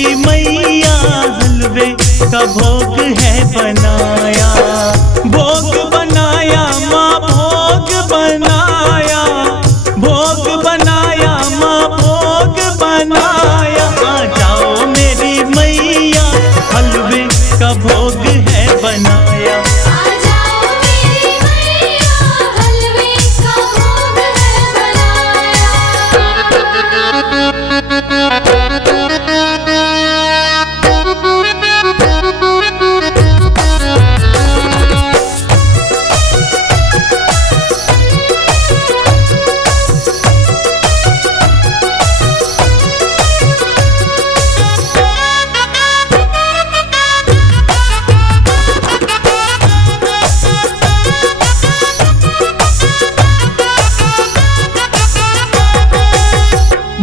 मेरी मैया हलवे का भोग है बनाया, भोग बनाया माँ भोग बनाया, भोग बनाया माँ भोग बनाया। आ जाओ मेरी मैया हलवे का भोग है बनाया।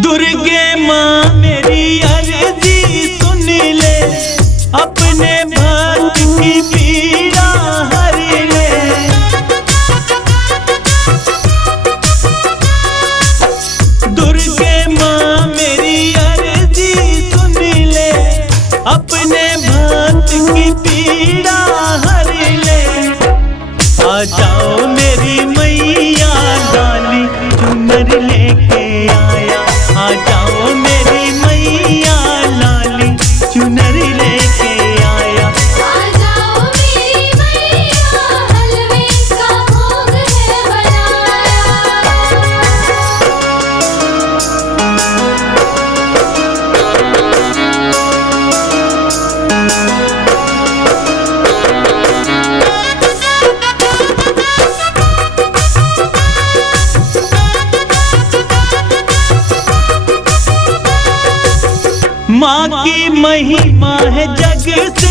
दुर्गे माँ मेरी अर्जी सुन ले, अपने भक्त की पीड़ा हर ले। दुर्गे माँ मेरी अर्जी सुन ले, अपने भक्त की पीड़ा हर ले। आ जाओ मेरी मैया डाली चुनर लेके आया, आ जाओ मेरी मैया लाली चुनर लेके आया। आ जाओ मेरी मैया हलवे का भोग है बनाया। माँ की महिमा है जग से